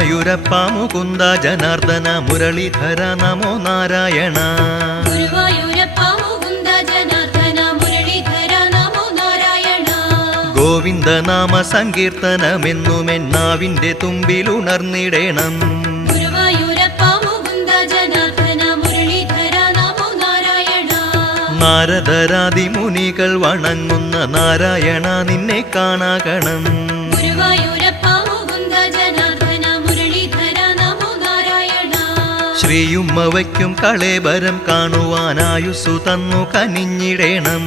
ഗുരുവായൂരപ്പ മുകുന്ദ ജനാർദ്ദന മുരളീധര നമോ നാരായണ. ഗുരുവായൂരപ്പ മുകുന്ദ ജനാർദ്ദന മുരളീധര നമോ നാരായണ. ഗോവിന്ദനാമ സങ്കീർത്തനമെന്നുമെന്നാവിന്റെ തുമ്പിലുണർന്നിടേണം. ഗുരുവായൂരപ്പ മുകുന്ദ ജനാർദ്ദന മുരളീധര നമോ നാരായണ. നാരദരാദി മുനികൾ വണങ്ങുന്ന നാരായണ നിന്നെ കാണാകണം. ഗുരുവായൂരപ്പ മുകുന്ദ ജനാർദ്ദന മുരളീധര നമോ നാരായണ. ശ്രീയുമ്മ വയ്ക്കും കളേബരം കാണുവാനായുസ്സു തന്നു കനിഞ്ഞിടേണം.